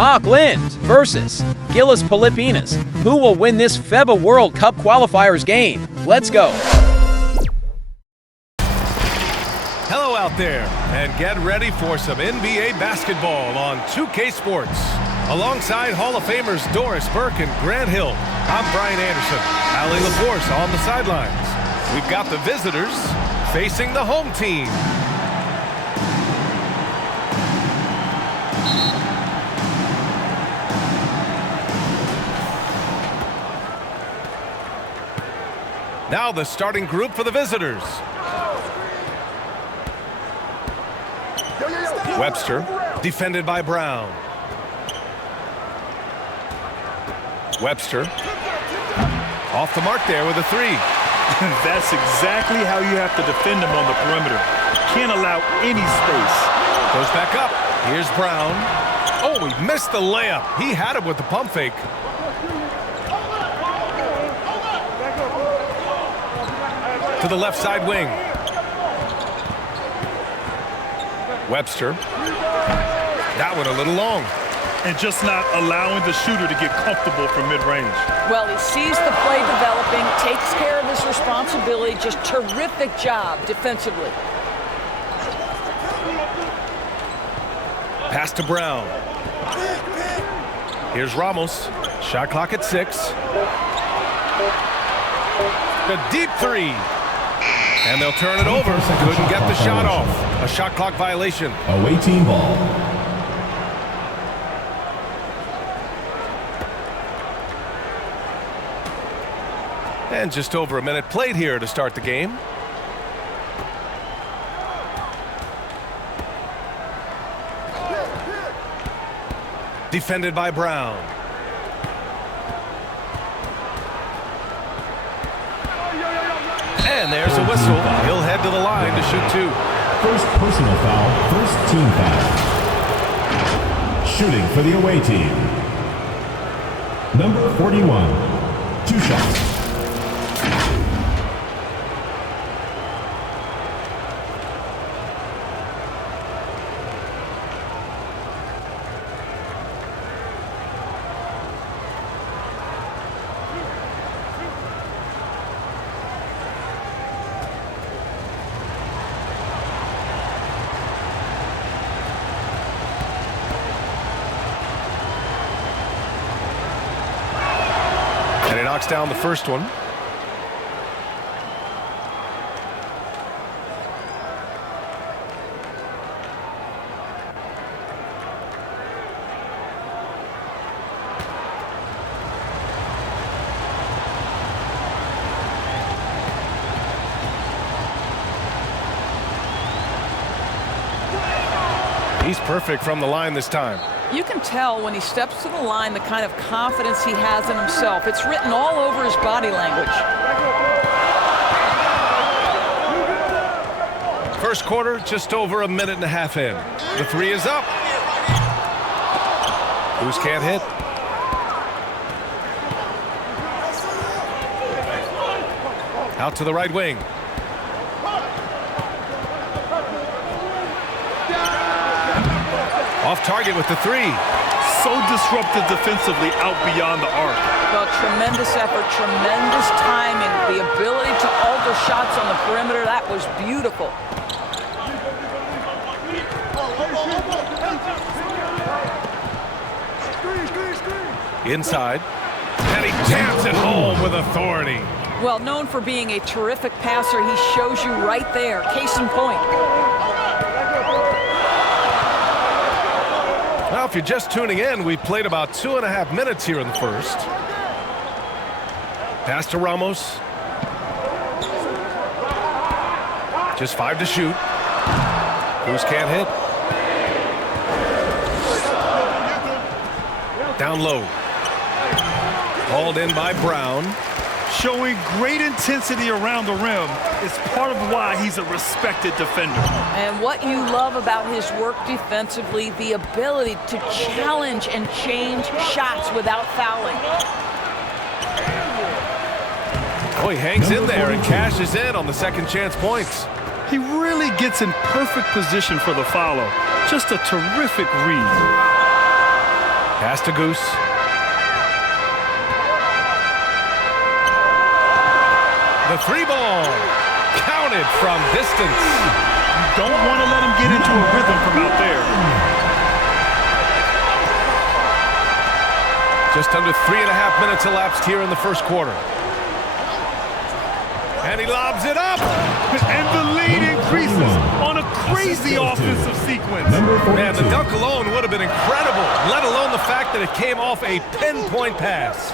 AUCKLAND versus GILAS Pilipinas. Who will win this FIBA World Cup qualifiers game? Let's go. Hello out there, and get ready for some NBA basketball on 2K Sports. Alongside Hall of Famers Doris Burke and Grant Hill, I'm Brian Anderson. Allie LaForce on the sidelines. We've got the visitors facing the home team. Now the starting group for the visitors. Webster, defended by Brown. Webster, off the mark there with a three. That's exactly how you have to defend him on the perimeter. Can't allow any space. Goes back up. Here's Brown. Oh, he missed the layup. He had it with the pump fake. To the left side wing. Webster. That one a little long. And just not allowing the shooter to get comfortable from mid-range. Well, he sees the play developing, takes care of his responsibility. Just terrific job defensively. Pass to Brown. Here's Ramos. Shot clock at 6. The deep three. And they'll turn it over. Couldn't get the shot off. A shot clock violation. Away team ball. And just over a minute played here to start the game. Defended by Brown. And there's a whistle. He'll head to the line to shoot two. First personal foul, first team foul. Shooting for the away team. Number 41. 2 shots. And he knocks down the first one. He's perfect from the line this time. You can tell when he steps to the line the kind of confidence he has in himself. It's written all over his body language. First quarter, just over a minute and a half in. The three is up. Who's can't hit? Out to the right wing. Off target with the three. So disruptive defensively out beyond the arc. Well, tremendous effort, tremendous timing. The ability to alter shots on the perimeter, that was beautiful. Inside. And he jams it home with authority. Well, known for being a terrific passer, he shows you right there. Case in point. Well, if you're just tuning in, we played about 2.5 minutes here in the first. Pass to Ramos. Just 5 to shoot. Cruz can't hit. Down low. Hauled in by Brown. Showing great intensity around the rim is part of why he's a respected defender. And what you love about his work defensively, the ability to challenge and change shots without fouling. Oh, he hangs in there and cashes in on the second chance points. He really gets in perfect position for the follow. Just a terrific read. Pass to Goose. The 3-ball. Counted from distance. You don't want to let him get into a rhythm from out there. Just under 3.5 minutes elapsed here in the first quarter. And he lobs it up. And the lead increases on a crazy offensive sequence. Man, the dunk alone would have been incredible, let alone the fact that it came off a pinpoint pass.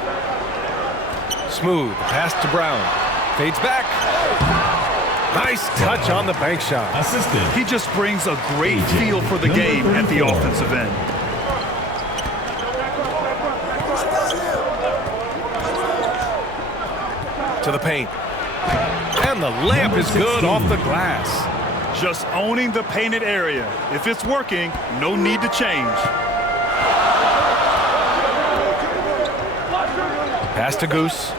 Smooth pass to Brown. Fades back. Nice touch on the bank shot. Assistant. He just brings a great feel for the game at the offensive end. To the paint. And the layup is good off the glass. Just owning the painted area. If it's working, no need to change. Pass to Goose.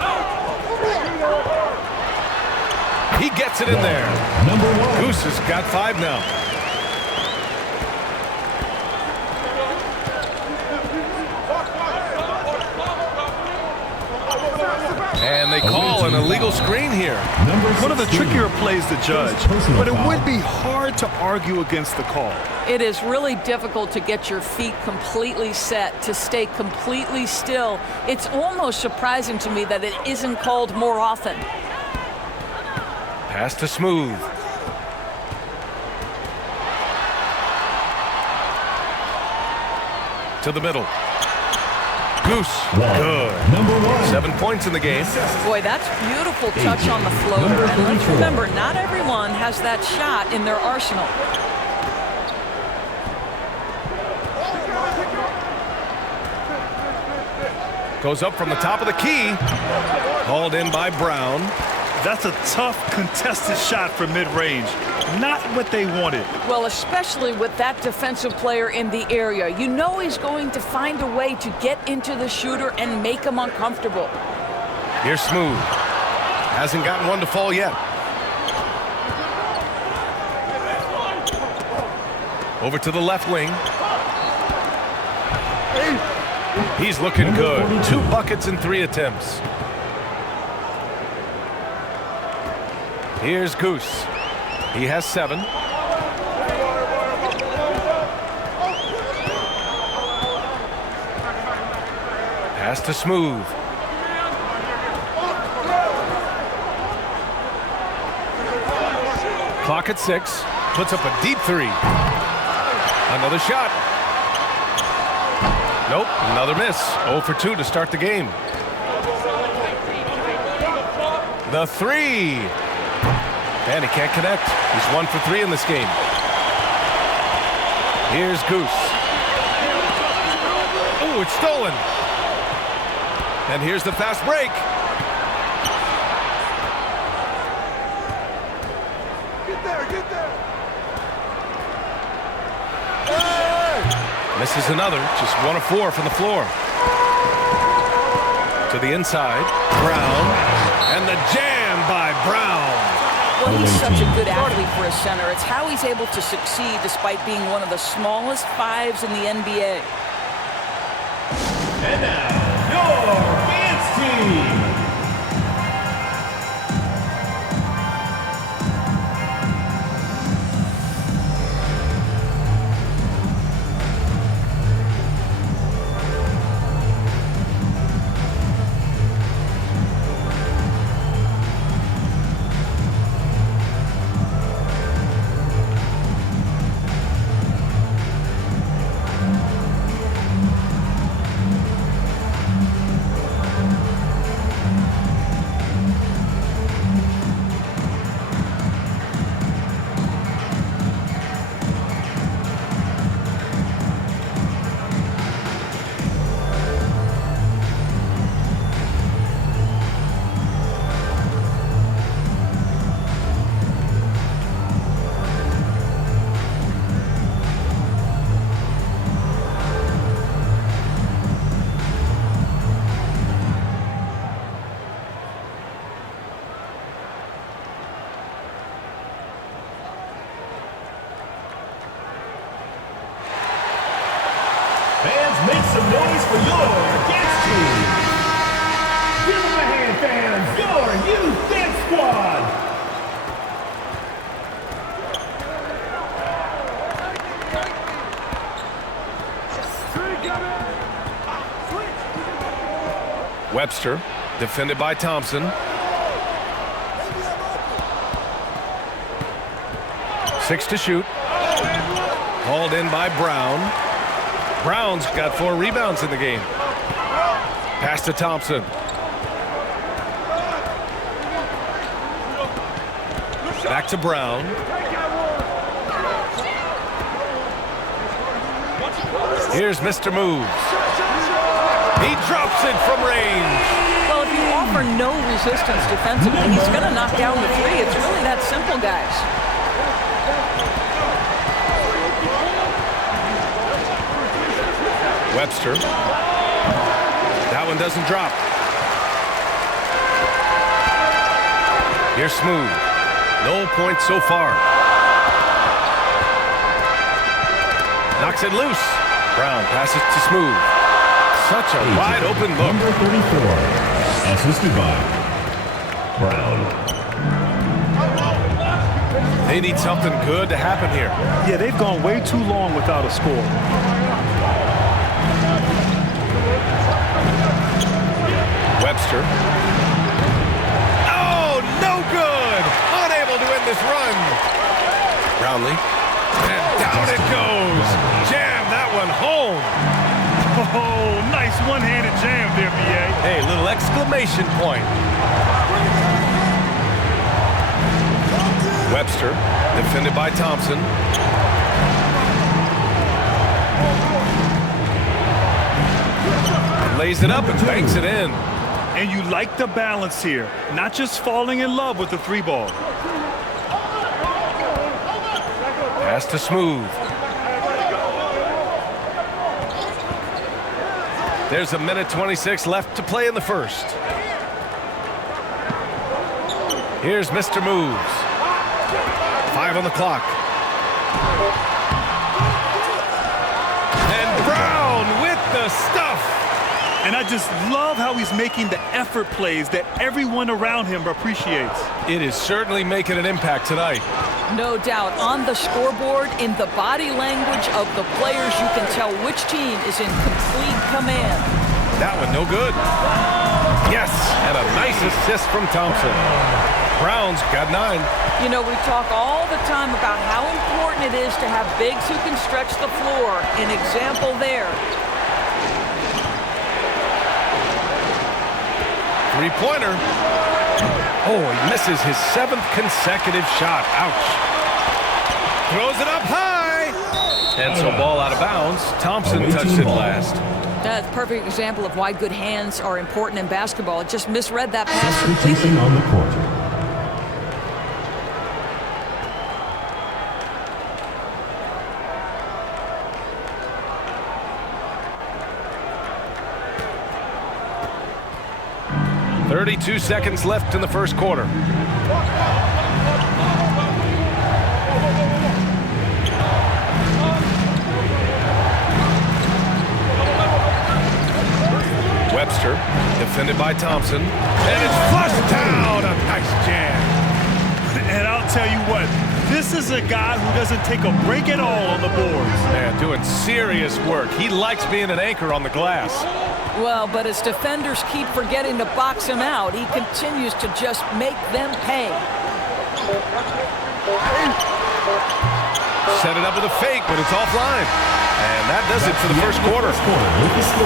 He gets it in there. Number 1. Goose has got 5 now. And they call an illegal screen here. One of the trickier plays to judge, but it would be hard to argue against the call. It is really difficult to get your feet completely set, to stay completely still. It's almost surprising to me that it isn't called more often. Pass to Smooth. To the middle. Goose. Good. Number 1. 7 points in the game. Boy, that's beautiful touch on the floater. And let's remember, not everyone has that shot in their arsenal. Goes up from the top of the key. Hauled in by Brown. That's a tough, contested shot from mid-range. Not what they wanted. Well, especially with that defensive player in the area. You know he's going to find a way to get into the shooter and make him uncomfortable. Here's Smooth. Hasn't gotten one to fall yet. Over to the left wing. He's looking good. 2 buckets in 3 attempts. Here's Goose. He has 7. Pass to Smooth. Clock at 6. Puts up a deep 3. Another shot. Nope, another miss. 0 for 2 to start the game. The 3. And he can't connect. He's 1 for 3 in this game. Here's Goose. Oh, it's stolen. And here's the fast break. Get there. Misses another. Just 1 of 4 from the floor. To the inside. Brown. And the jam by Brown. Well, he's such a good athlete for a center. It's how he's able to succeed despite being one of the smallest 5s in the NBA. And now, your Dance Team. Fans, make some noise for your dance team. Give them a hand, fans. Your youth dance squad. Webster, defended by Thompson. Six to shoot. Called in by Brown. Brown's got 4 rebounds in the game. Pass to Thompson. Back to Brown. Here's Mr. Moves. He drops it from range. Well, if you offer no resistance defensively, he's going to knock down the 3. It's really that simple, guys. Webster. That one doesn't drop. Here's Smooth. No points so far. Knocks it loose. Brown passes to Smooth. Such a wide open look. Number 34, assisted by Brown. They need something good to happen here. Yeah, they've gone way too long without a score. Webster. Oh, no good! Unable to end this run. Brownlee. And down it goes. Jam that one home. Oh, nice one-handed jam there, BA. Hey, little exclamation point. Webster, defended by Thompson. Lays it up and banks it in. And you like the balance here, not just falling in love with the 3 ball. Pass to Smooth. There's a minute 26 left to play in the first. Here's Mr. Moves. 5 on the clock. And Brown with the stuff. And I just love how he's making the effort plays that everyone around him appreciates. It is certainly making an impact tonight. No doubt. On the scoreboard, in the body language of the players, you can tell which team is in complete command. That one no good. Yes, and a nice assist from Thompson. Brown's got 9. You know, we talk all the time about how important it is to have bigs who can stretch the floor. An example there. 3-pointer. Oh, he misses his 7th consecutive shot. Ouch. Throws it up high. And so ball out of bounds. Thompson touched it last. That's a perfect example of why good hands are important in basketball. It just misread that pass completely. Substitution on the court. .32 seconds left in the first quarter. Webster, defended by Thompson. And it's flushed down. A nice jam. And I'll tell you what, this is a guy who doesn't take a break at all on the boards. Man, doing serious work. He likes being an anchor on the glass. Well, but as defenders keep forgetting to box him out, he continues to just make them pay. Set it up with a fake, but it's offline. And that does it for the first quarter.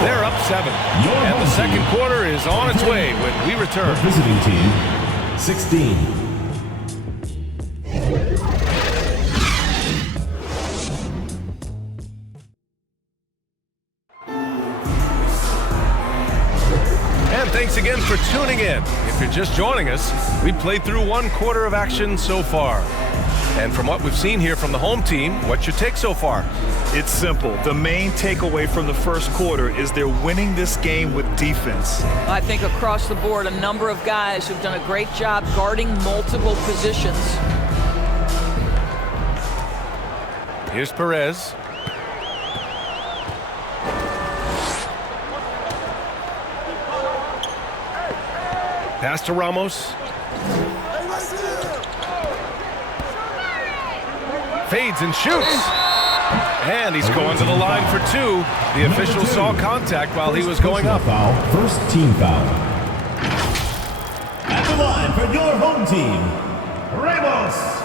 They're up 7. And the second quarter is on its way when we return. Visiting team, 16. Thanks again for tuning in. If you're just joining us, we played through 1 quarter of action so far. And from what we've seen here from the home team, what's your take so far? It's simple. The main takeaway from the first quarter is they're winning this game with defense. I think across the board, a number of guys who've done a great job guarding multiple positions. Here's Perez. Pass to Ramos. Fades and shoots. And he's going to the line for two. The official saw contact while he was going up. Foul, first team foul. At the line for your home team, Ramos.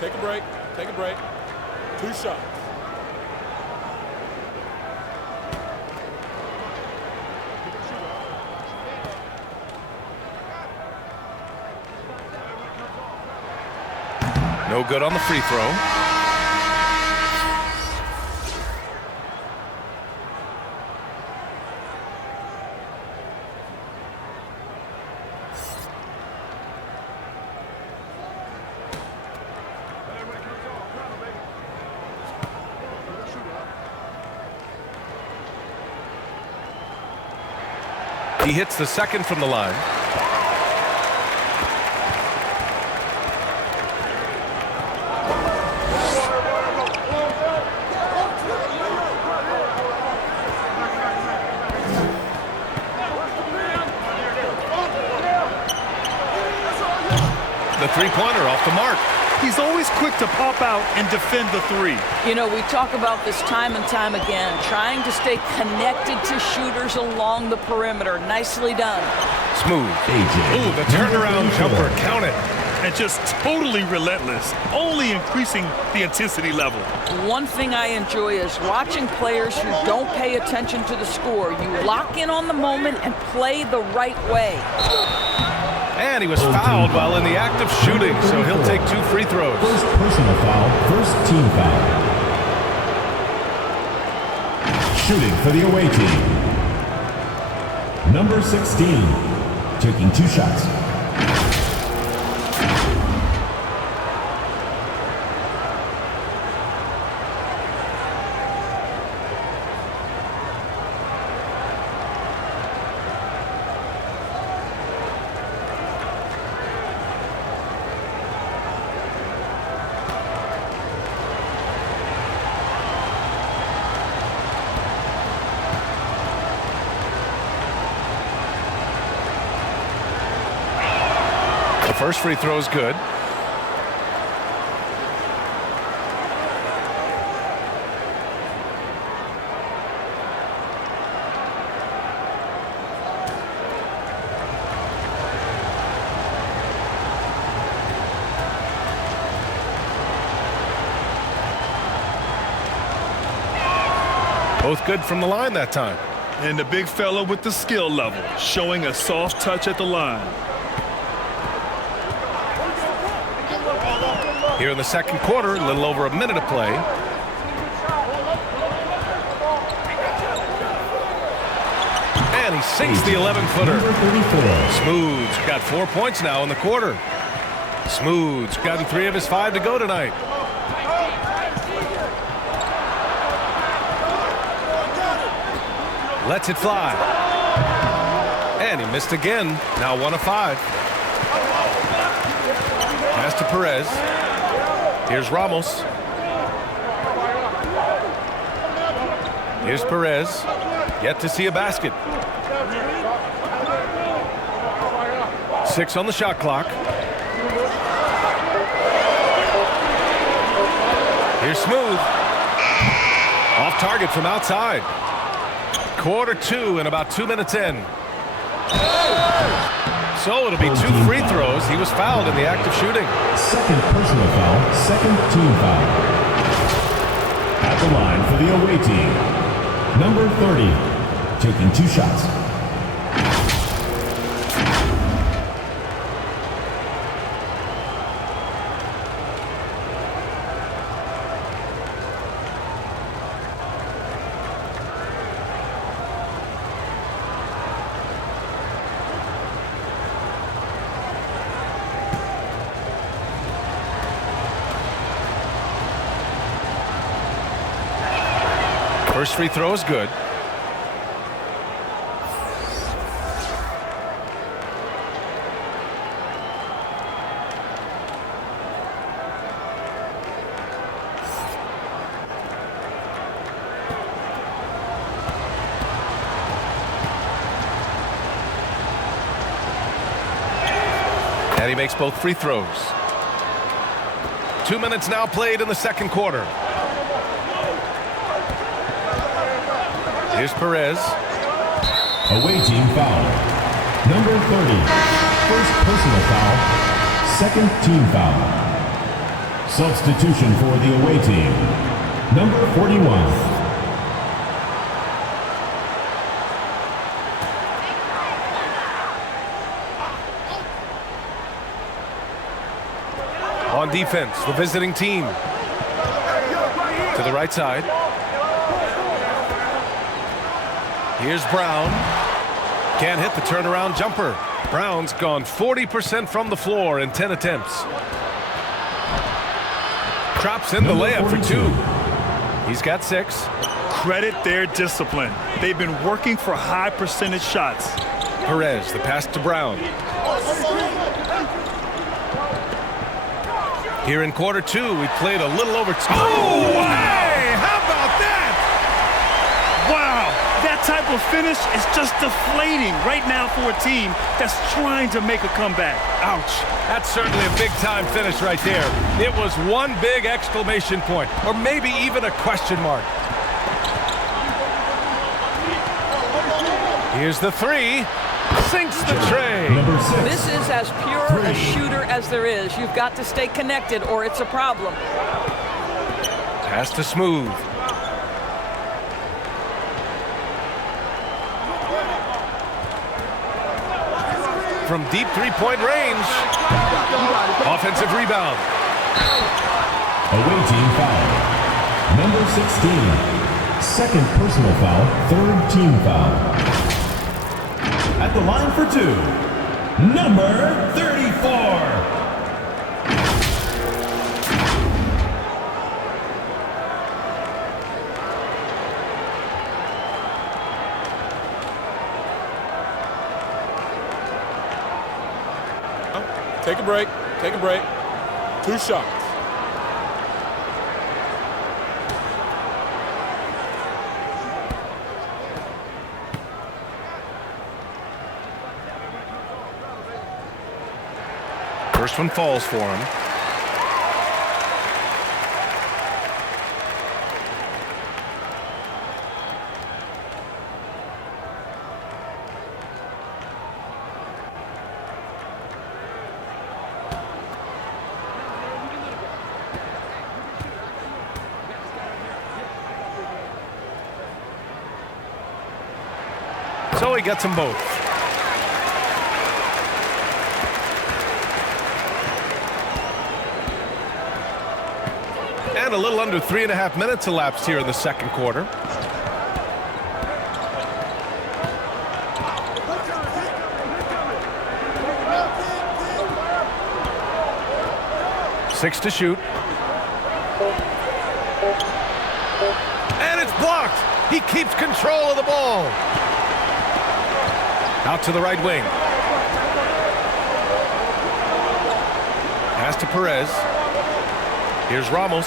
Take a break. Take a break. 2 shots. No good on the free throw. He hits the second from the line. The three-pointer off the mark. He's always quick to pop out and defend the three. You know, we talk about this time and time again, trying to stay connected to shooters along the perimeter. Nicely done. Smooth. Ooh, the turnaround jumper. Count it. And just totally relentless, only increasing the intensity level. One thing I enjoy is watching players who don't pay attention to the score. You lock in on the moment and play the right way. And he was fouled while in the act of shooting, so he'll take 2 free throws. First personal foul, first team foul. Shooting for the away team, number 16, taking 2 shots. First free throw is good. Both good from the line that time. And the big fella with the skill level, showing a soft touch at the line. Here in the second quarter, a little over a minute of play. And he sinks the 11-footer. Smooth's got 4 points now in the quarter. Smooth's gotten 3 of his 5 to go tonight. Lets it fly. And he missed again. Now 1 of 5. Pass to Perez. Here's Ramos. Here's Perez. Yet to see a basket. 6 on the shot clock. Here's Smooth. Off target from outside. Quarter 2 and about 2 minutes in. So it'll be 2 free throws. He was fouled in the act of shooting. Second personal foul, second team foul. At the line for the away team, number 30, taking 2 shots. First free throw is good. he makes both free throws. 2 minutes now played in the second quarter. Here's Perez. Away team foul. Number 30. First personal foul. Second team foul. Substitution for the away team. Number 41. On defense, the visiting team. To the right side. Here's Brown. Can't hit the turnaround jumper. Brown's gone 40% from the floor in 10 attempts. Drops in the layup for 2. He's got 6. Credit their discipline. They've been working for high percentage shots. Perez, the pass to Brown. Here in quarter 2, we played a little over. Oh, hey! How about that? Wow, that type of finish is just deflating right now for a team that's trying to make a comeback. Ouch. That's certainly a big-time finish right there. It was one big exclamation point, or maybe even a question mark. Here's the 3. Sinks the tray. This is as pure a shooter as there is. You've got to stay connected or it's a problem. Pass to Smooth. From deep three-point range. Offensive rebound. Away team foul. Number 16. Second personal foul. Third team foul. At the line for 2, number 34. Take a break. Take a break. 2 shots. First one falls for him. So he gets them both. And a little under 3.5 minutes elapsed here in the second quarter. Six to shoot. And it's blocked. He keeps control of the ball. Out to the right wing. Pass to Perez. Here's Ramos.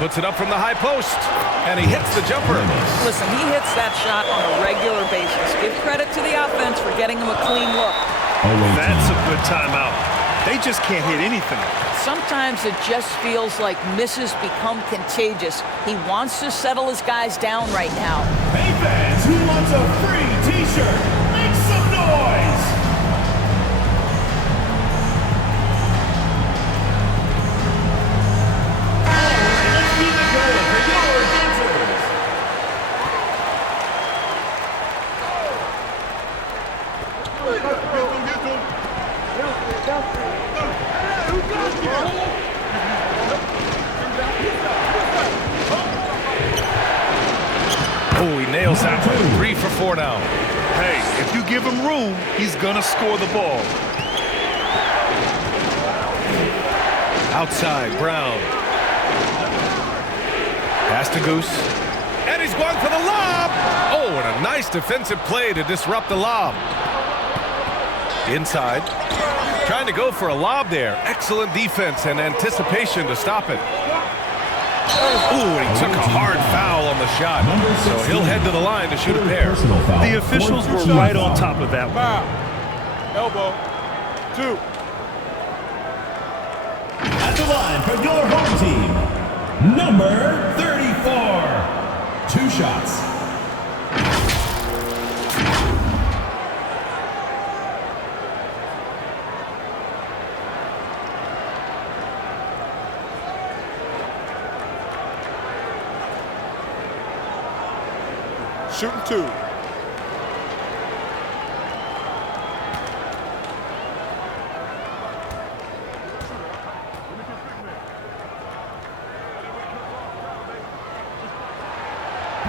Puts it up from the high post. And he hits the jumper. Listen, he hits that shot on a regular basis. Give credit to the offense for getting him a clean look. That's a good timeout. They just can't hit anything. Sometimes it just feels like misses become contagious. He wants to settle his guys down right now. Hey fans, who wants a free t-shirt? Make some noise! Let's keep it going for your dancers! Oh, he nails that one. 3 for 4 now. Hey, if you give him room, he's gonna score the ball. Outside, Brown. Pass to Goose. And he's going for the lob. Oh, and a nice defensive play to disrupt the lob. Inside. Trying to go for a lob there. Excellent defense and anticipation to stop it. Ooh, and he took a hard foul on the shot. So he'll head to the line to shoot a pair. The officials were right on top of that one. Elbow. 2. At the line for your home team, number 34. 2 shots. Shooting 2.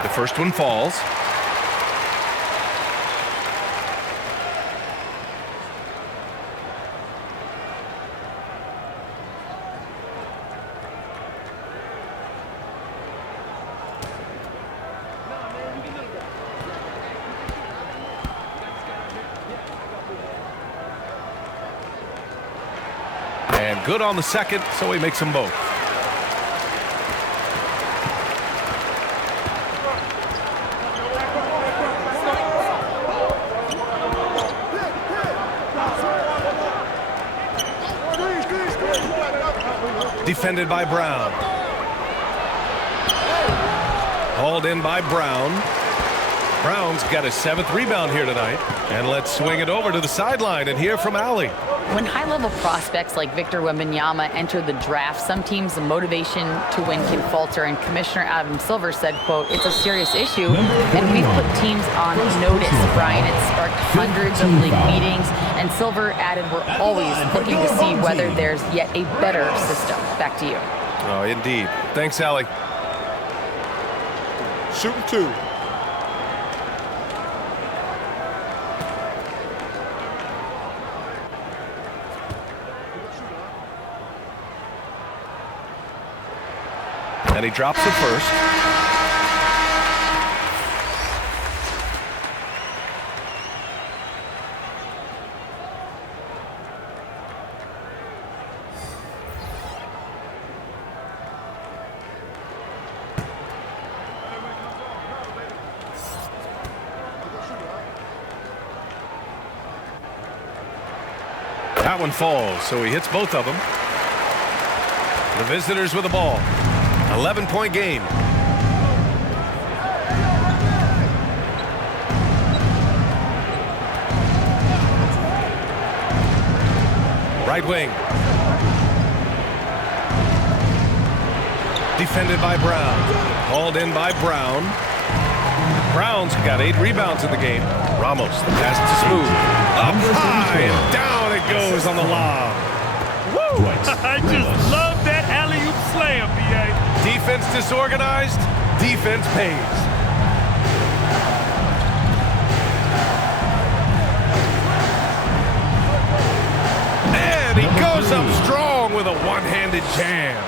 The first one falls. And good on the second, so he makes them both. Defended by Brown. Hauled in by Brown. Brown's got his 7th rebound here tonight. And let's swing it over to the sideline and hear from Allie. When high-level prospects like Victor Wembanyama enter the draft, some teams' motivation to win can falter, and Commissioner Adam Silver said, quote, "It's a serious issue, and we've put teams on notice, Brian. It sparked hundreds of league meetings," and Silver added, "We're always looking to see whether there's yet a better system." Back to you. Oh, indeed. Thanks, Allie. Shooting 2. And he drops it first. That one falls, so he hits both of them. The visitors with the ball. 11-point game. Right wing. Defended by Brown. Hauled in by Brown. Brown's got 8 rebounds in the game. Ramos, the pass to Smooth. Up high and down it goes on the lob. Woo! I just love that alley-oop slam, B.A. Defense disorganized, defense pays. And he goes up strong with a one-handed jam.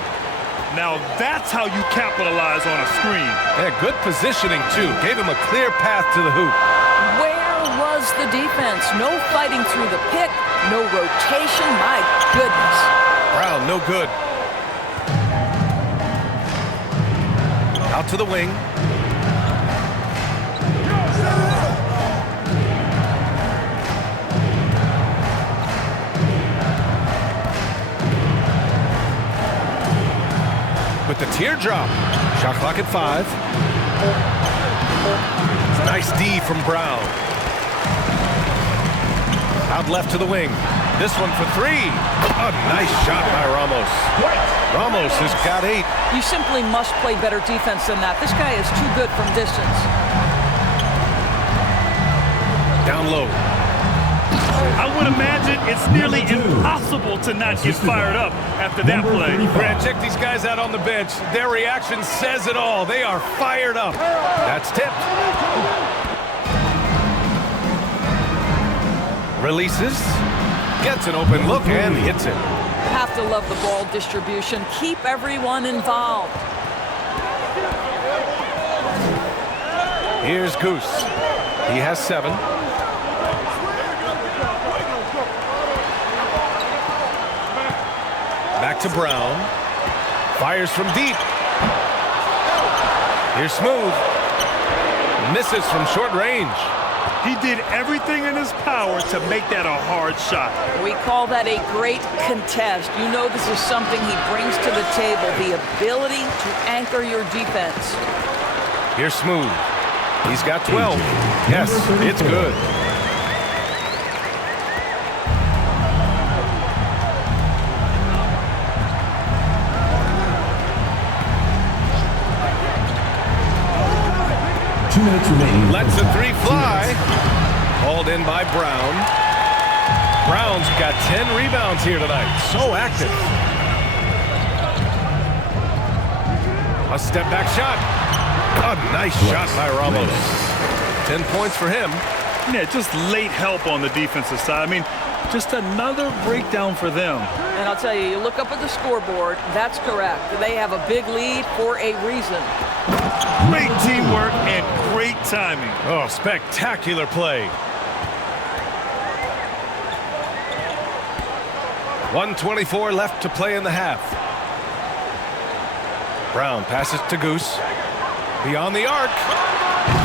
Now that's how you capitalize on a screen. Yeah, good positioning, too. Gave him a clear path to the hoop. Where was the defense? No fighting through the pick, no rotation. My goodness. Brown, no good. Out to the wing. With the teardrop. Shot clock at 5. Nice D from Brown. Out left to the wing. This one for 3. A nice shot by Ramos. Ramos has got 8. You simply must play better defense than that. This guy is too good from distance. Down low. I would imagine it's nearly impossible to not get fired up after that play. Grant, check these guys out on the bench. Their reaction says it all. They are fired up. That's tipped. Releases. Gets an open look and hits it. Have to love the ball distribution. Keep everyone involved. Here's Goose. He has 7. Back to Brown. Fires from deep. Here's Smooth. Misses from short range. He did everything in his power to make that a hard shot. We call that a great contest. You know this is something he brings to the table, the ability to anchor your defense. Here's Smooth. He's got 12. Yes, it's good. Lets the three fly. Hauled in by Brown. Brown's got 10 rebounds here tonight. So active. A step back shot. A nice shot by Ramos. 10 points for him. Yeah, just late help on the defensive side. I mean, just another breakdown for them. And I'll tell you, you look up at the scoreboard, that's correct. They have a big lead for a reason. Great teamwork and great timing. Oh, spectacular play. 1:24 left to play in the half. Brown passes to Goose. Beyond the arc.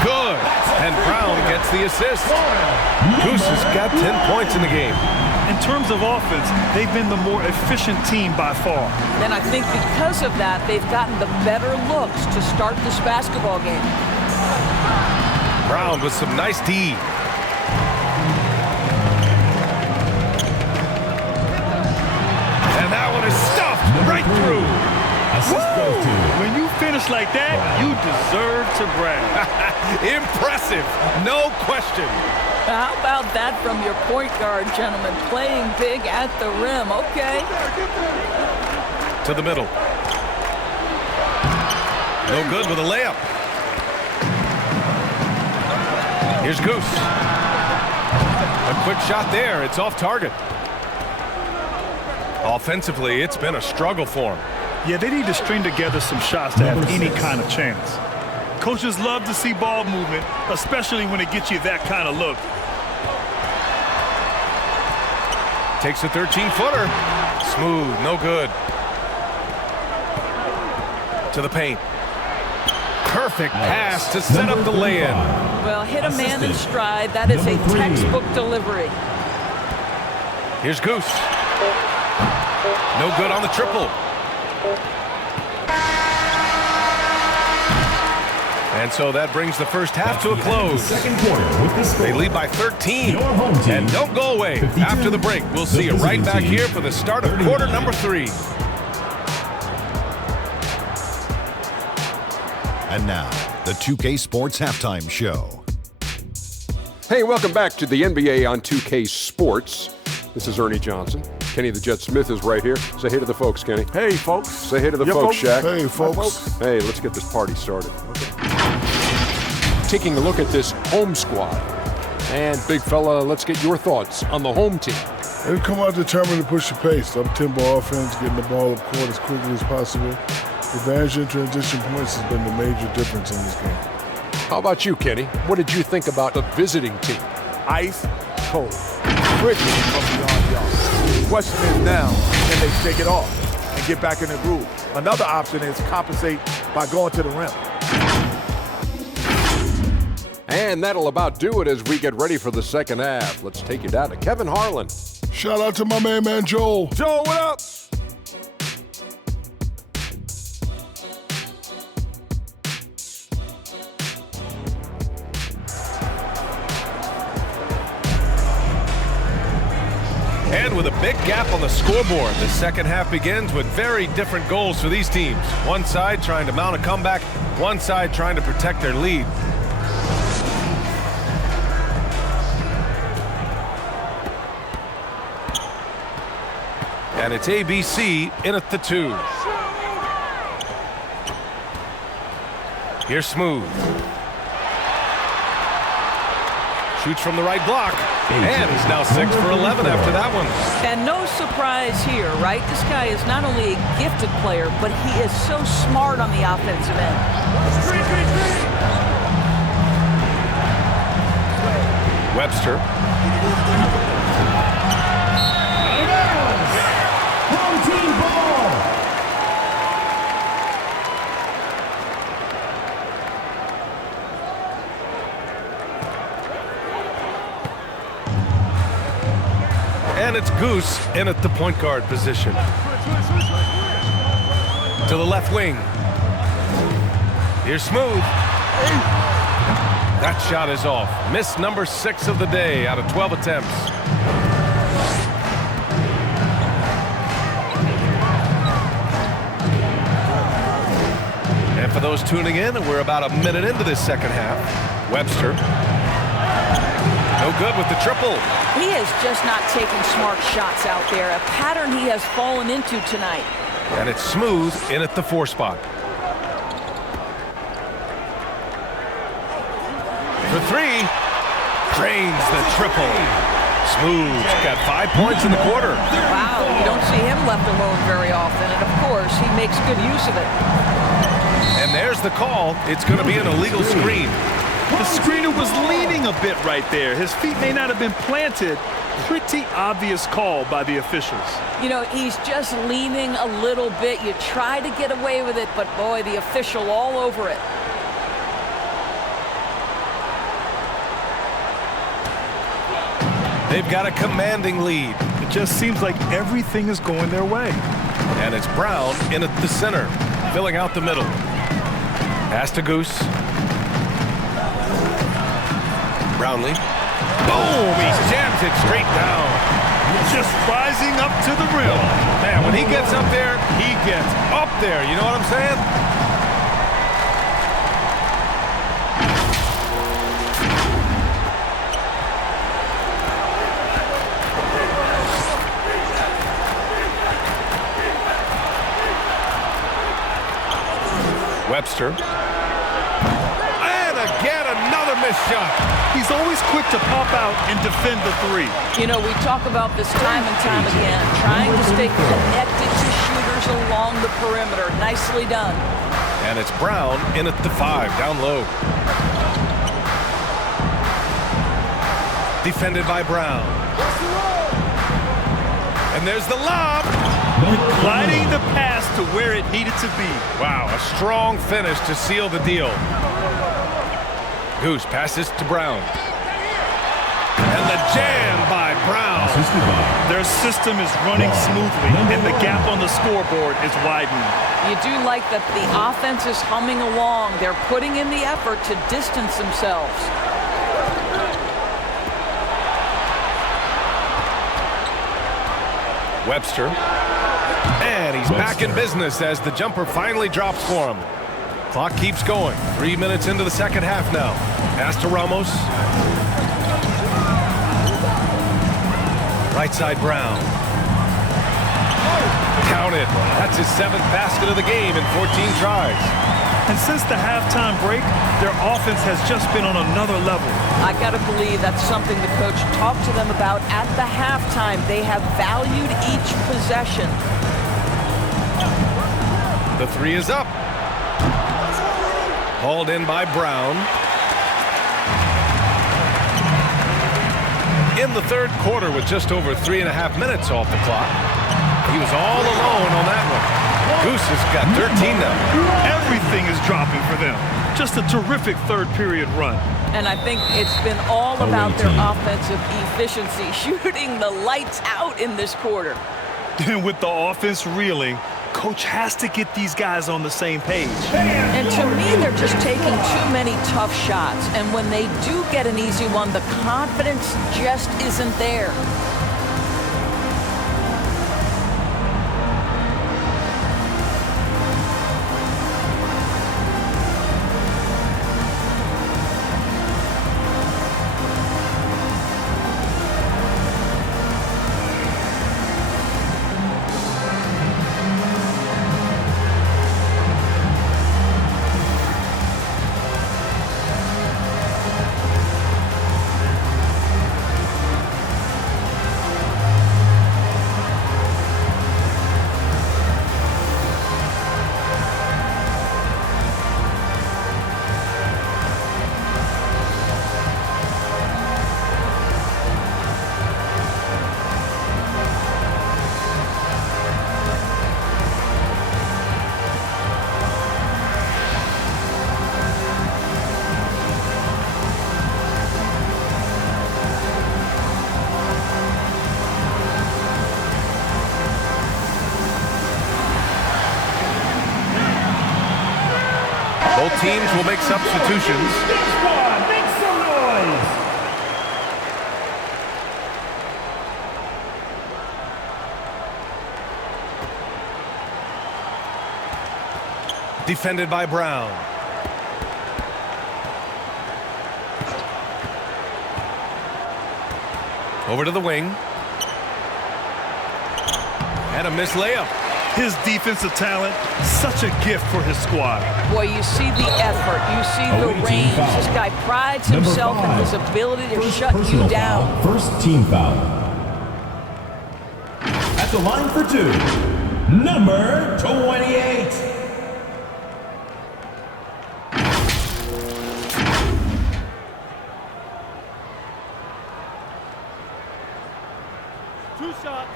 Good. And Brown gets the assist. Goose has got 10 points in the game. In terms of offense, they've been the more efficient team by far. And I think because of that, they've gotten the better looks to start this basketball game. Brown with some nice D. And that one is stuffed right through. When you finish like that, you deserve to brag. Impressive, no question. How about that from your point guard, gentlemen? Playing big at the rim, okay. To the middle. No good with a layup. Here's Goose. A quick shot there. It's off target. Offensively, it's been a struggle for him. Yeah, they need to string together some shots to have any kind of chance. Coaches love to see ball movement, especially when it gets you that kind of look. Takes a 13-footer. Smooth, no good. To the paint. Perfect pass to set up the lay-in. Well, hit a man in stride. That is a textbook delivery. Here's Goose. No good on the triple. And so that brings the first half to a close. They lead by 13 and don't go away. After the break, we'll see you right back here for the start of quarter number 3. And now, the 2K Sports Halftime Show. Hey, welcome back to the NBA on 2K Sports. This is Ernie Johnson. Kenny the Jet Smith is right here. Say hey to the folks, Kenny. Hey, folks. Say hey to the folks, Shaq. Hey, folks. Hey, let's get this party started. Okay. Taking a look at this home squad. And, big fella, let's get your thoughts on the home team. They've come out determined to push the pace. Up-tempo offense, getting the ball up court as quickly as possible. Advantage in transition points has been the major difference in this game. How about you, Kenny? What did you think about the visiting team? Ice cold. Quickly from beyond y'all. The question is now, can they shake it off and get back in the groove? Another option is compensate by going to the rim. And that'll about do it as we get ready for the second half. Let's take you down to Kevin Harlan. Shout out to my man Joel. Joel, what up? And with a big gap on the scoreboard, the second half begins with very different goals for these teams. One side trying to mount a comeback, one side trying to protect their lead. And it's ABC in at the 2. Here's Smooth. Shoots from the right block. And he's now 6 for 11 after that one. And no surprise here, right? This guy is not only a gifted player, but he is so smart on the offensive end. Webster. Home team ball. And it's Goose in at the point guard position. To the left wing. Here's Smooth. That shot is off. Miss number 6 of the day out of 12 attempts. And for those tuning in, we're about a minute into this second half. Webster. No good with the triple. He is just not taking smart shots out there, a pattern he has fallen into tonight. And it's Smooth in at the 4 spot. For 3, drains the triple. Smooth's got 5 points in the quarter. Wow, you don't see him left alone very often, and of course, he makes good use of it. And there's the call. It's going to be an illegal screen. The screener was leaning a bit right there. His feet may not have been planted. Pretty obvious call by the officials. You know, he's just leaning a little bit. You try to get away with it, but boy, the official all over it. They've got a commanding lead. It just seems like everything is going their way. And it's Brown in at the center, filling out the middle. Pass to Goose. Brownlee. Boom! He jams it straight down. Just rising up to the rim. Man, when he gets up there, he gets up there. You know what I'm saying? Webster. And again, another missed shot. He's always quick to pop out and defend the 3. You know, we talk about this time and time again, trying to stay connected to shooters along the perimeter. Nicely done. And it's Brown in at the 5, down low. Defended by Brown. And there's the lob. Gliding the pass to where it needed to be. Wow, a strong finish to seal the deal. Goose passes to Brown. And the jam by Brown. Their system is running smoothly, and the gap on the scoreboard is widening. You do like that the offense is humming along. They're putting in the effort to distance themselves. Webster. And he's back in business as the jumper finally drops for him. Clock keeps going. 3 minutes into the second half now. Pass to Ramos. Right side Brown. Counted. That's his 7th basket of the game in 14 tries. And since the halftime break, their offense has just been on another level. I got to believe that's something the coach talked to them about at the halftime. They have valued each possession. The 3 is up. Hauled in by Brown. In the third quarter with just over 3.5 minutes off the clock. He was all alone on that one. Goose has got 13 now. Everything is dropping for them. Just a terrific third period run. And I think it's been all about their offensive efficiency, shooting the lights out in this quarter. And with the offense reeling, coach has to get these guys on the same page. And to me, they're just taking too many tough shots. And when they do get an easy one, the confidence just isn't there. Both teams will make substitutions. Make some noise. Defended by Brown. Over to the wing. And a missed layup. His defensive talent, such a gift for his squad. Boy, you see the effort. You see the range. This guy prides himself in his ability to shut you down. First team foul. At the line for two, number 28. Two shot.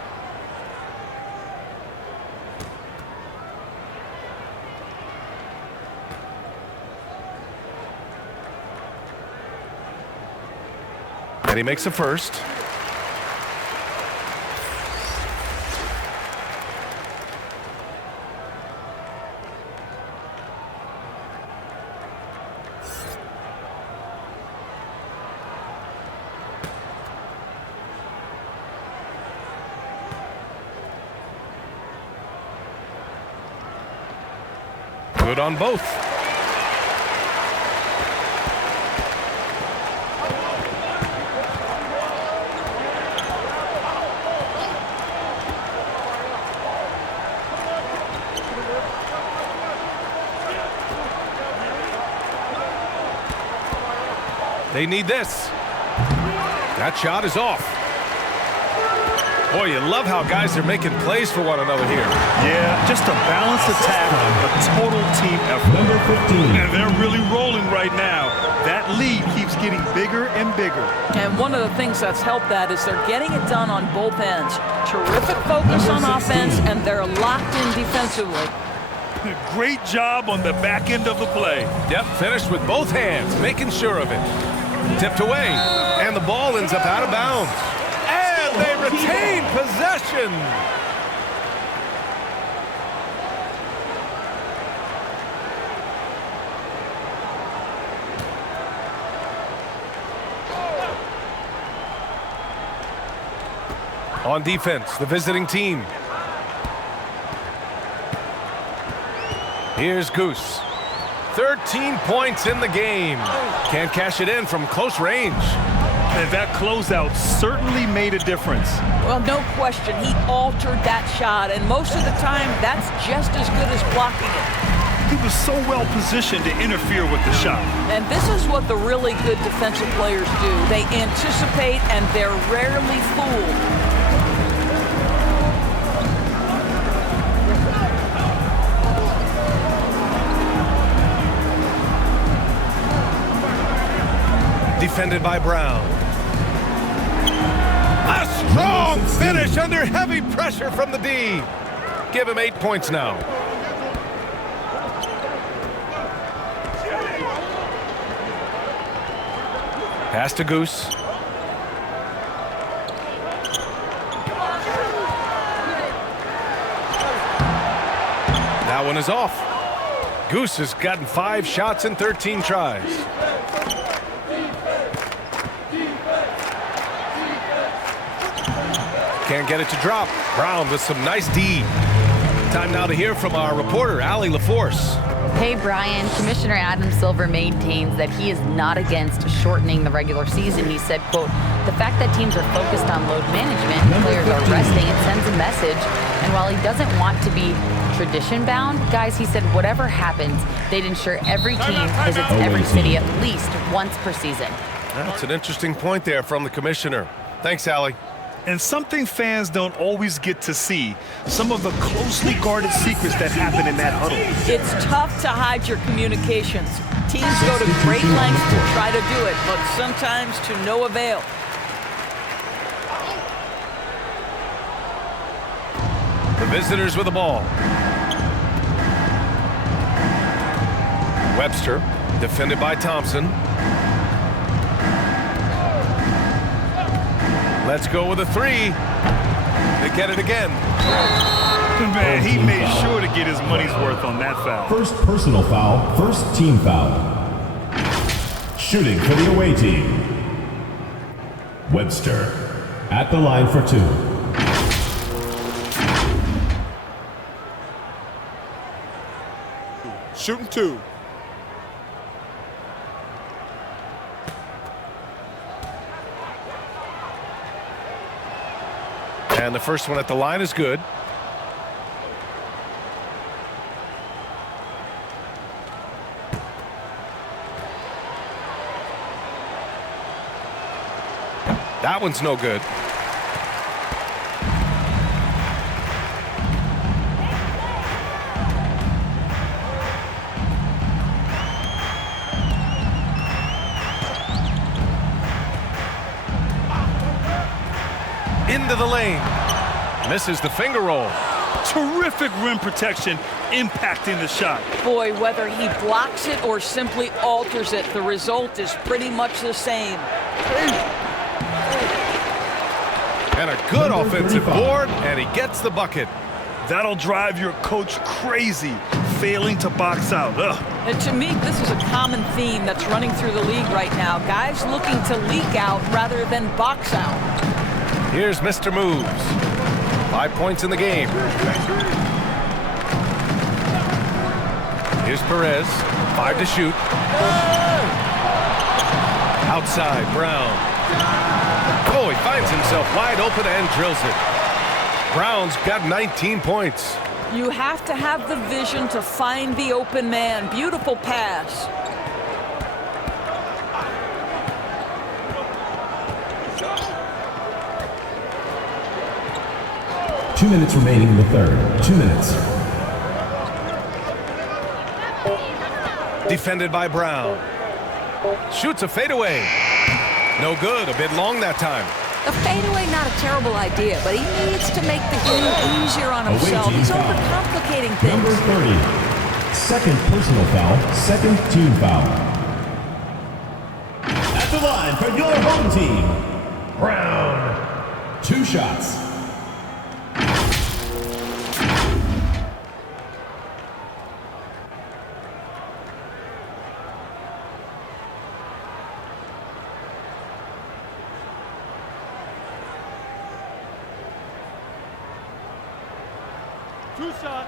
And he makes a first. Good on both. They need this. That shot is off. Boy, you love how guys are making plays for one another here. Yeah, just a balanced attack, a total team effort. Number 15. And they're really rolling right now. That lead keeps getting bigger and bigger. And one of the things that's helped that is they're getting it done on both ends. Terrific focus on offense, and they're locked in defensively. Great job on the back end of the play. Yep, finished with both hands, making sure of it. Tipped away, and the ball ends up out of bounds. And they retain possession. On defense, the visiting team. Here's Goose. 13 points in the game. Can't cash it in from close range. And that closeout certainly made a difference. Well, no question, he altered that shot, and most of the time, that's just as good as blocking it. He was so well positioned to interfere with the shot. And this is what the really good defensive players do. They anticipate, and they're rarely fooled. Defended by Brown. A strong finish under heavy pressure from the D. Give him 8 points now. Pass to Goose. That one is off. Goose has gotten 5 shots in 13 tries. Can't get it to drop. Brown with some nice D. Time now to hear from our reporter, Allie LaForce. Hey, Brian. Commissioner Adam Silver maintains that he is not against shortening the regular season. He said, quote, the fact that teams are focused on load management, players are resting, it sends a message. And while he doesn't want to be tradition-bound, guys, he said whatever happens, they'd ensure every team visits every city at least once per season. That's an interesting point there from the commissioner. Thanks, Allie. And something fans don't always get to see, some of the closely guarded secrets that happen in that huddle. It's tough to hide your communications. Teams go to great lengths to try to do it, but sometimes to no avail. The visitors with the ball. Webster, defended by Thompson. Let's go with a 3. They get it again. Man, he made sure to get his money's worth on that foul. First personal foul, first team foul. Shooting for the away team. Webster at the line for 2. Shooting 2. And the first one at the line is good. That one's no good. Into the lane. Misses the finger roll. Terrific rim protection impacting the shot. Boy, whether he blocks it or simply alters it, the result is pretty much the same. And a good offensive board, and he gets the bucket. That'll drive your coach crazy, failing to box out. Ugh. And to me, this is a common theme that's running through the league right now. Guys looking to leak out rather than box out. Here's Mr. Moves. 5 points in the game. Here's Perez. 5 to shoot. Outside, Brown. Oh, he finds himself wide open and drills it. Brown's got 19 points. You have to have the vision to find the open man. Beautiful pass. Two minutes remaining in the third. 2 minutes. Defended by Brown. Shoots a fadeaway. No good. A bit long that time. A fadeaway, not a terrible idea, but he needs to make the game easier on himself. He's overcomplicating things. Number 30. Second personal foul, second team foul. At the line for your home team, Brown. 2 shots. Shot.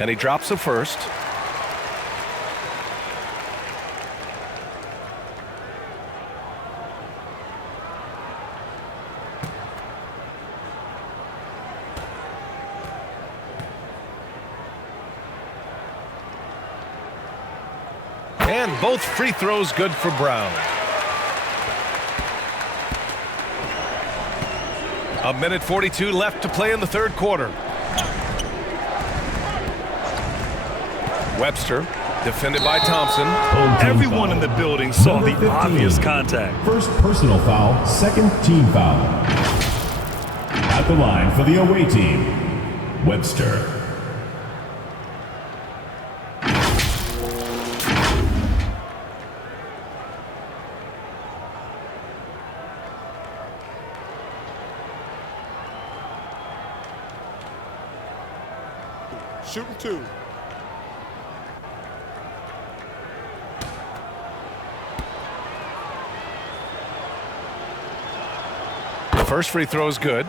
And he drops the first. And both free throws good for Brown. A minute 42 left to play in the third quarter. Webster, defended by Thompson. Everyone in the building saw the obvious contact. First personal foul, second team foul. At the line for the away team, Webster. Shooting 2. The first free throw is good.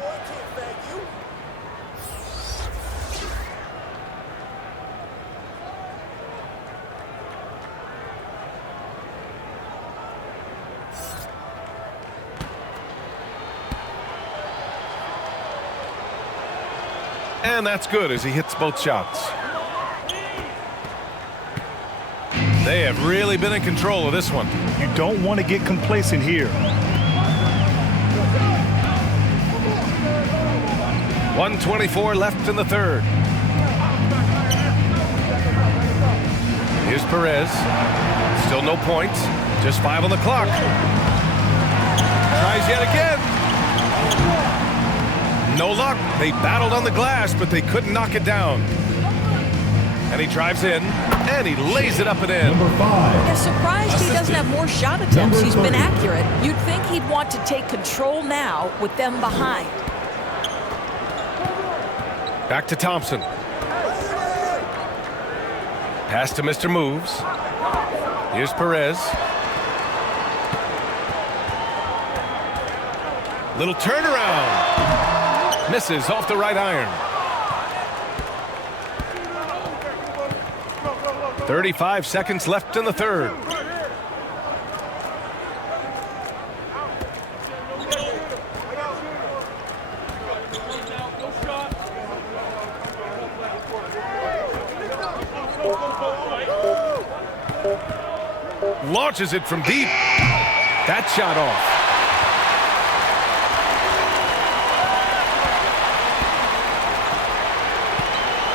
And that's good as he hits both shots. They have really been in control of this one. You don't want to get complacent here. 1:24 left in the third. Here's Perez. Still no points. Just 5 on the clock. Tries yet again. No luck. They battled on the glass, but they couldn't knock it down. And he drives in, and he lays it up and in. Number 5. Yeah, surprised he doesn't have more shot attempts. Number He's been 30. accurate. You'd think he'd want to take control now with them behind. Back to Thompson. Pass to Mr. Moves. Here's Perez. Little turnaround. Misses off the right iron. 35 seconds left in the third. Launches it from deep. That shot off.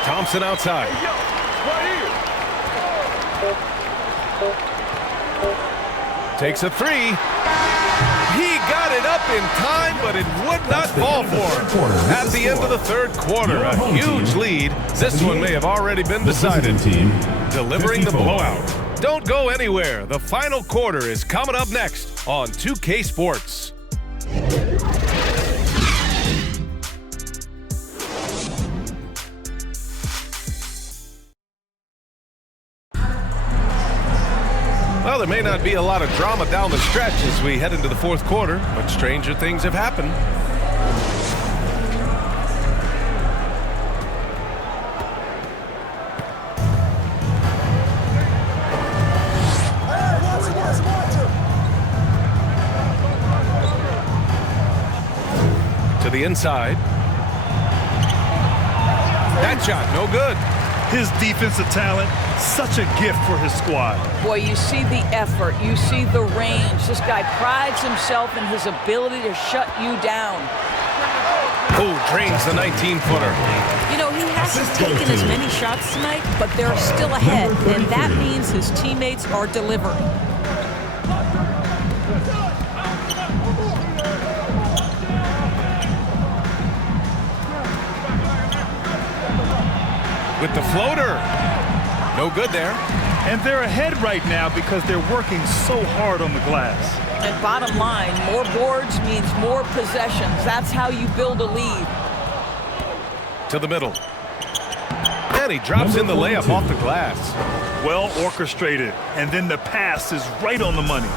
Thompson outside. Takes a three. He got it up in time, but it would not fall for him. At the end of the third quarter, a huge lead. This one may have already been decided. Delivering the blowout. Don't go anywhere. The final quarter is coming up next on 2K Sports. Well, there may not be a lot of drama down the stretch as we head into the fourth quarter, but stranger things have happened. To the inside. That shot, no good. His defensive talent, such a gift for his squad. Boy, you see the effort, you see the range. This guy prides himself in his ability to shut you down. Oh, drains the 19-footer. You know, he hasn't taken as many shots tonight, but they're still ahead, and that means his teammates are delivering. With the floater. No good there. And they're ahead right now because they're working so hard on the glass. And bottom line, more boards means more possessions. That's how you build a lead. To the middle. And he drops in the layup off the glass. Well orchestrated. And then the pass is right on the money.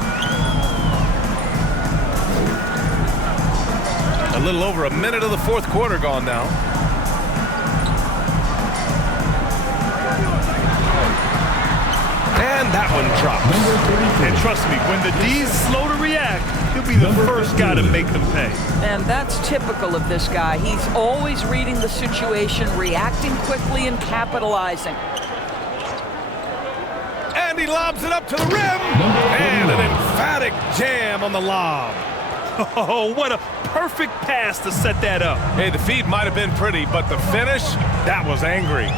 A little over a minute of the fourth quarter gone now. And that one drops. And trust me, when the D's slow to react, he'll be the first guy to make them pay. And that's typical of this guy. He's always reading the situation, reacting quickly and capitalizing. And he lobs it up to the rim. And an emphatic jam on the lob. Oh, what a perfect pass to set that up. Hey, the feed might have been pretty, but the finish, that was angry.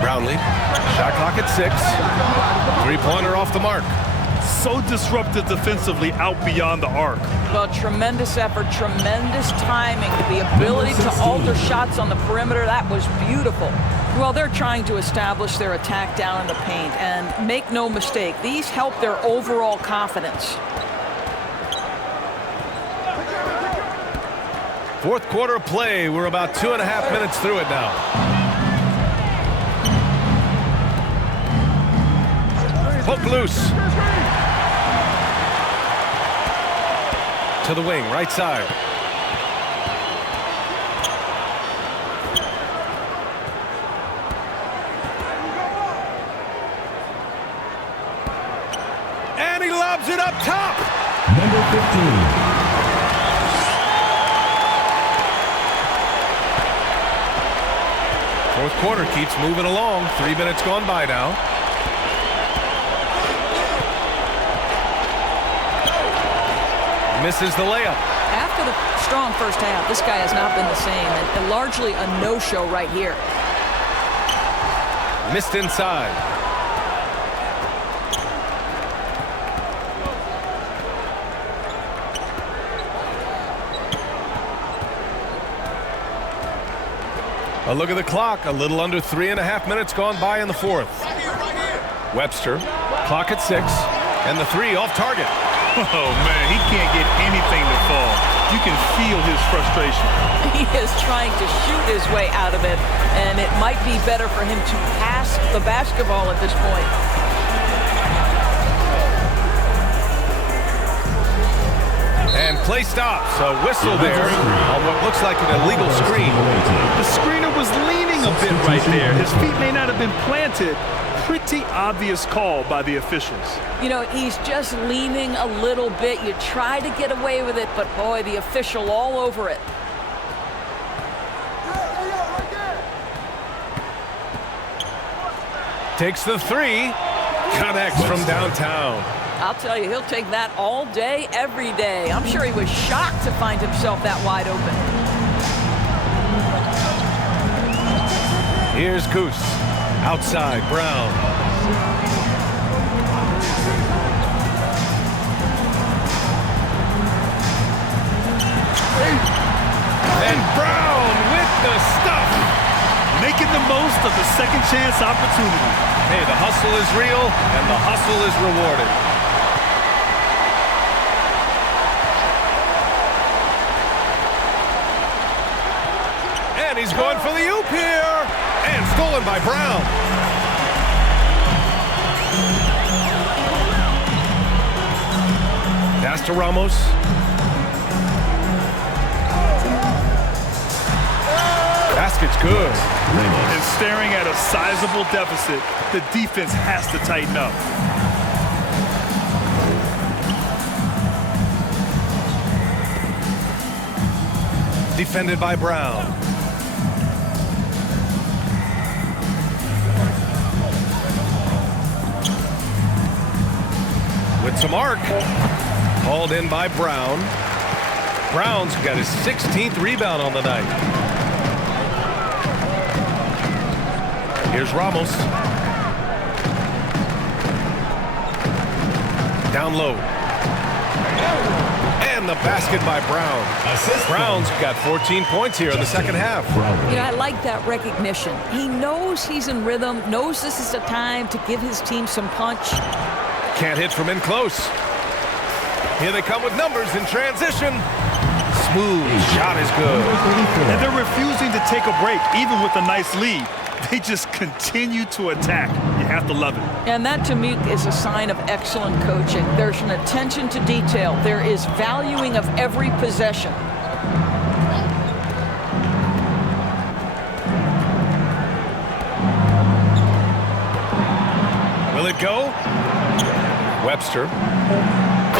Brownlee, shot clock at 6. Three-pointer off the mark. So disruptive defensively out beyond the arc. Well, tremendous effort, tremendous timing, the ability to alter shots on the perimeter. That was beautiful. Well, they're trying to establish their attack down in the paint, and make no mistake, these help their overall confidence. Fourth quarter of play. We're about 2.5 minutes through it now. Poke loose. To the wing, right side. And he lobs it up top. Number 15. Fourth quarter keeps moving along. 3 minutes gone by now. Misses the layup. After the strong first half, this guy has not been the same, and largely a no-show right here. Missed inside. A look at the clock. A little under 3.5 minutes gone by in the fourth. Webster, clock at 6, and the 3 off target. Oh, man, he can't get anything to fall. You can feel his frustration. He is trying to shoot his way out of it, and it might be better for him to pass the basketball at this point. And play stops. A whistle there on what looks like an illegal screen. The screener was leaning a bit right there. His feet may not have been planted. Pretty obvious call by the officials. You know, he's just leaning a little bit. You try to get away with it, but boy, the official all over it. Takes the 3. Connects from downtown. I'll tell you, he'll take that all day, every day. I'm sure he was shocked to find himself that wide open. Here's Goose. Outside, Brown. And Brown with the stuff. Making the most of the second chance opportunity. Hey, the hustle is real, and the hustle is rewarded. And he's going for the oop here. And stolen by Brown. Pass to Ramos. Basket's good. And staring at a sizable deficit, the defense has to tighten up. Defended by Brown. With some arc. Hauled in by Brown. Brown's got his 16th rebound on the night. Here's Ramos. Down low. And the basket by Brown. Brown's got 14 points here in the second half. You know, I like that recognition. He knows he's in rhythm, knows this is the time to give his team some punch. Can't hit from in close. Here they come with numbers in transition. Smooth shot is good. And they're refusing to take a break, even with a nice lead. They just continue to attack. You have to love it. And that, to me, is a sign of excellent coaching. There's an attention to detail. There is valuing of every possession. Will it go? Webster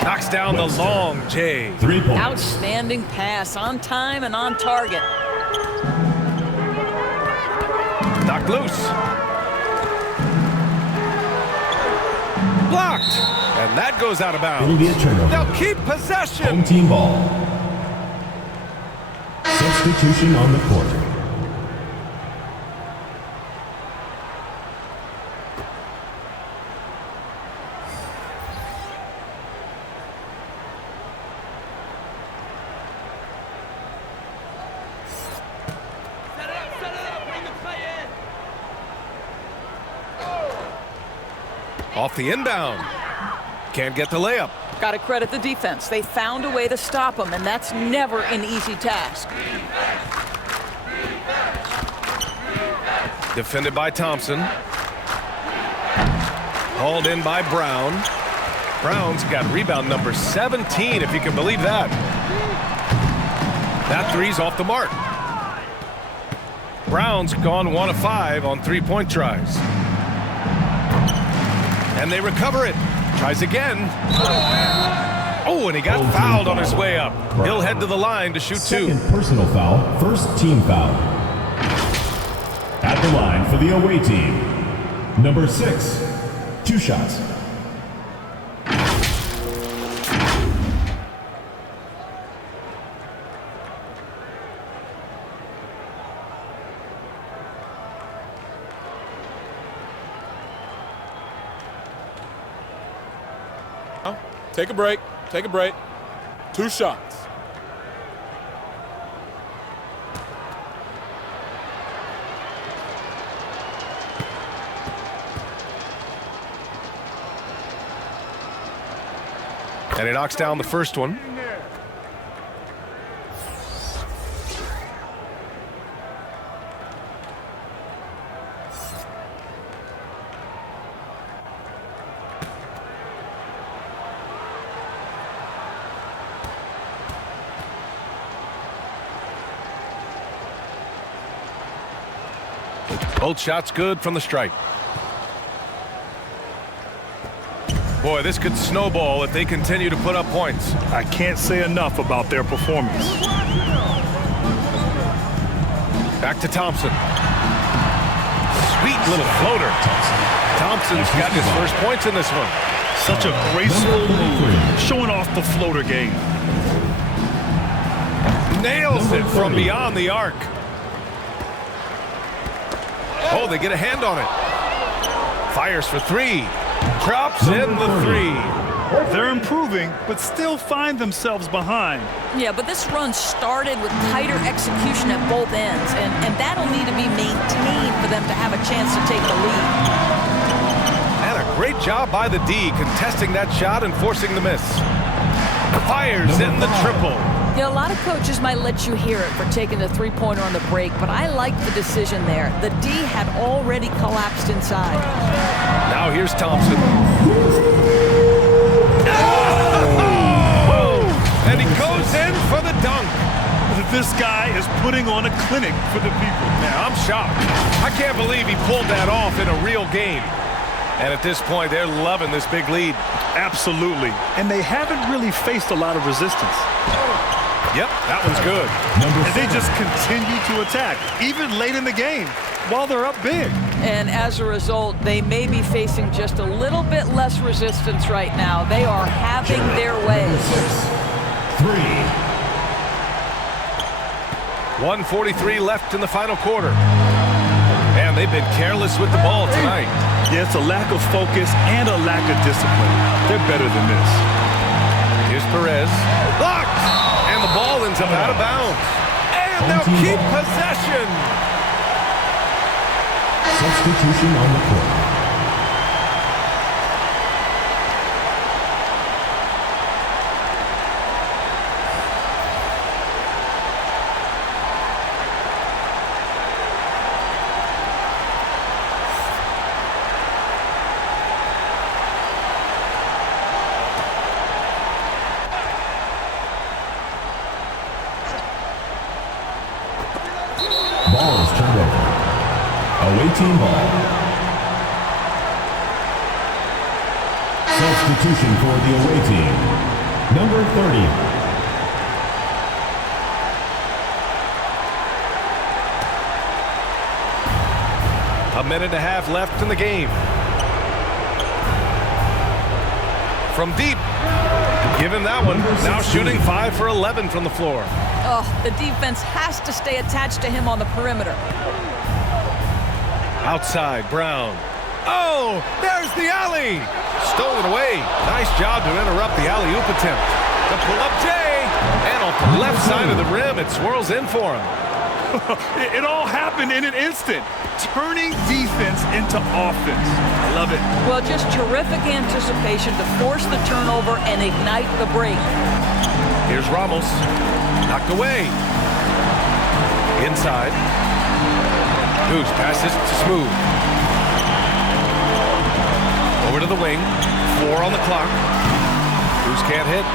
knocks down the long J. 3 points. Outstanding pass, on time and on target. Knocked loose. Blocked. And that goes out of bounds. It'll be a turnover. They'll keep possession. Home team ball. Substitution on the court. Off the inbound. Can't get the layup. Got to credit the defense. They found a way to stop him, and that's never an easy task. Defended by Thompson. Hauled in by Brown. Brown's got rebound number 17, if you can believe that. That three's off the mark. Brown's gone 1 of 5 on three-point tries. And they recover it. Tries again. Oh, and he got fouled on his way up. He'll head to the line to shoot 2. Second personal foul, first team foul. At the line for the away team, number 6, 2 shots. Take a break. Take a break. 2 shots. And he knocks down the first one. Both shots good from the stripe. Boy, this could snowball if they continue to put up points. I can't say enough about their performance. Back to Thompson. Sweet little floater. Thompson's got his first points in this one. Such a graceful move, showing off the floater game. Nails it from beyond the arc. Oh, they get a hand on it. Fires for three. Drops in the three. They're improving, but still find themselves behind. Yeah, but this run started with tighter execution at both ends, and that'll need to be maintained for them to have a chance to take the lead. And a great job by the D, contesting that shot and forcing the miss. Fires in the triple. Yeah, a lot of coaches might let you hear it for taking the three-pointer on the break, but I like the decision there. The D had already collapsed inside. Now here's Thompson. Oh! And he goes in for the dunk. This guy is putting on a clinic for the people. Man, I'm shocked. I can't believe he pulled that off in a real game. And at this point, they're loving this big lead. Absolutely. And they haven't really faced a lot of resistance. Yep, that one's good. And they just continue to attack, even late in the game, while they're up big. And as a result, they may be facing just a little bit less resistance right now. They are having their way. 1:43 left in the final quarter. And they've been careless with the ball tonight. Yeah, it's a lack of focus and a lack of discipline. They're better than this. Here's Perez. Blocked! And the ball ends up out of bounds. And they'll keep possession. Substitution on the court. Ball is turned over. Away team ball. Substitution for the away team. Number 30. A minute and a half left in the game. From deep. Give him that one. Now shooting 5 for 11 from the floor. Oh, the defense has to stay attached to him on the perimeter. Outside, Brown. Oh, there's the alley. Stolen away. Nice job to interrupt the alley-oop attempt. The pull-up J. And off the left side of the rim, it swirls in for him. It all happened in an instant. Turning defense into offense. I love it. Well, just terrific anticipation to force the turnover and ignite the break. Here's Ramos. Knocked away. Inside. Goose passes to Smooth. Over to the wing. 4 on the clock. Goose can't hit.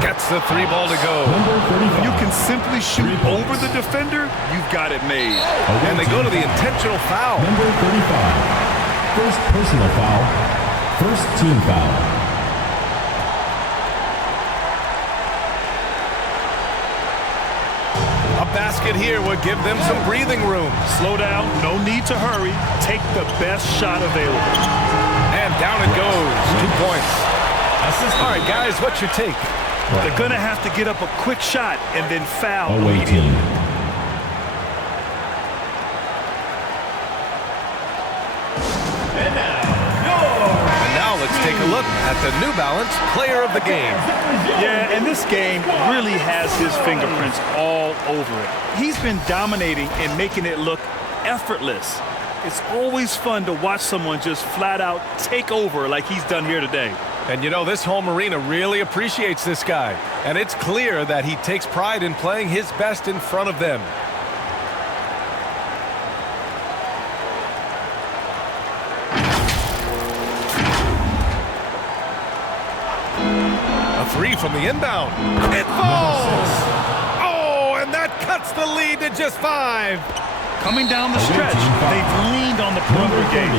Gets the 3 ball to go. You can simply shoot over the defender. You've got it made. And they go to the intentional foul. Number 35. First personal foul. First team foul. A basket here would give them some breathing room. Slow down. No need to hurry. Take the best shot available. And down it goes. 2 points. All right, guys, what's your take? They're going to have to get up a quick shot and then foul. Away team. And now let's take a look at the New Balance Player of the Game. Yeah, and this game really has his fingerprints all over it. He's been dominating and making it look effortless. It's always fun to watch someone just flat out take over like he's done here today. And you know, this home arena really appreciates this guy. And it's clear that he takes pride in playing his best in front of them. A three from the inbound. It falls! Oh, and that cuts the lead to just 5. Coming down the stretch, they've leaned on the perimeter game.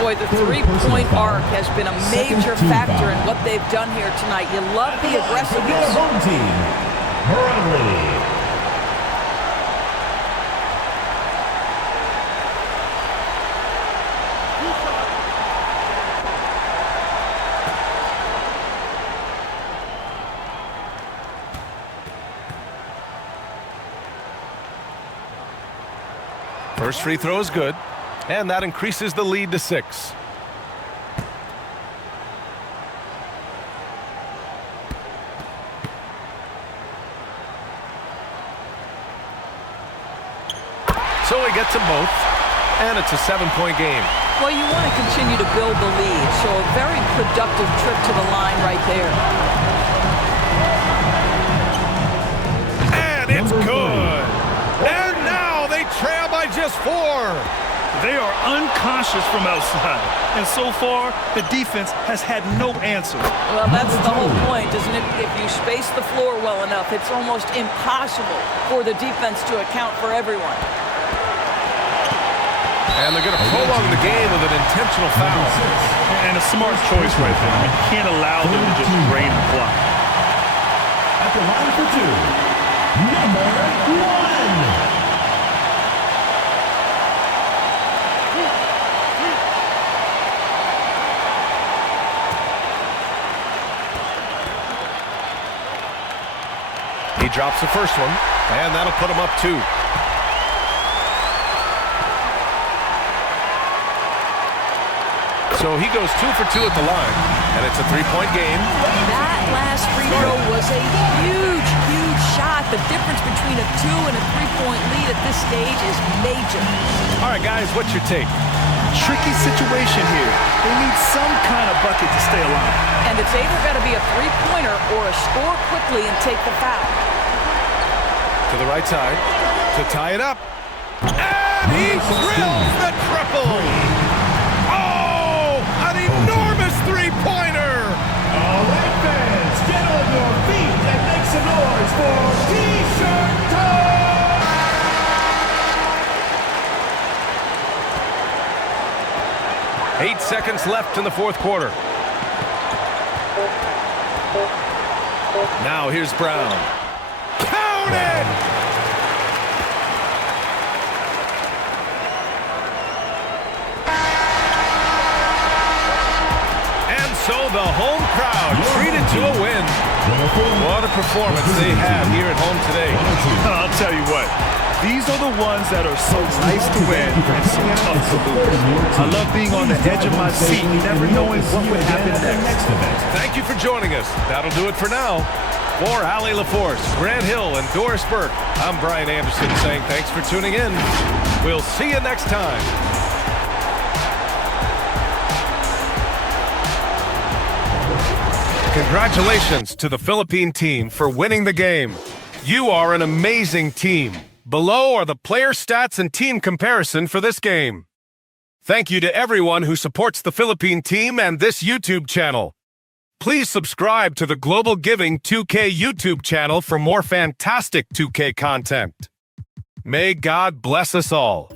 Boy, the three-point arc has been a major factor in what they've done here tonight. You love the aggressiveness. Home team, Barangay. First free throw is good, and that increases the lead to 6. So he gets them both, and it's a 7-point game. Well, you want to continue to build the lead, so a very productive trip to the line right there. And it's good. And now they trail by just 4. They are unconscious from outside, and so far, the defense has had no answer. Well, that's the whole point, isn't it? If you space the floor well enough, it's almost impossible for the defense to account for everyone. And they're going to prolong the game with an intentional foul. And a smart choice right there. I mean, you can't allow them to just drain the clock. At the line for 2, number 1. He drops the first one, and that'll put him up 2. So he goes 2 for 2 at the line, and it's a 3-point game. That last free throw was a huge, huge shot. The difference between a 2 and a 3-point lead at this stage is major. All right, guys, what's your take? Tricky situation here. They need some kind of bucket to stay alive. And it's either got to be a three-pointer or a score quickly and take the foul. To the right side to tie it up. And he drills the triple. Oh, an enormous three-pointer. All right, fans, get on your feet and make some noise for T-Shirt Time! 8 seconds left in the fourth quarter. Now here's Brown. Count it! And so the home crowd treated to a win. What a performance they have here at home today. I'll tell you what. These are the ones that are so nice to win and so tough to lose. I love being on the edge of my seat, never knowing what would happen next. Thank you for joining us. That'll do it for now. For Ali LaForce, Grant Hill, and Doris Burke, I'm Brian Anderson saying thanks for tuning in. We'll see you next time. Congratulations to the Philippine team for winning the game. You are an amazing team. Below are the player stats and team comparison for this game. Thank you to everyone who supports the Philippine team and this YouTube channel. Please subscribe to the Global Giving 2K YouTube channel for more fantastic 2K content. May God bless us all.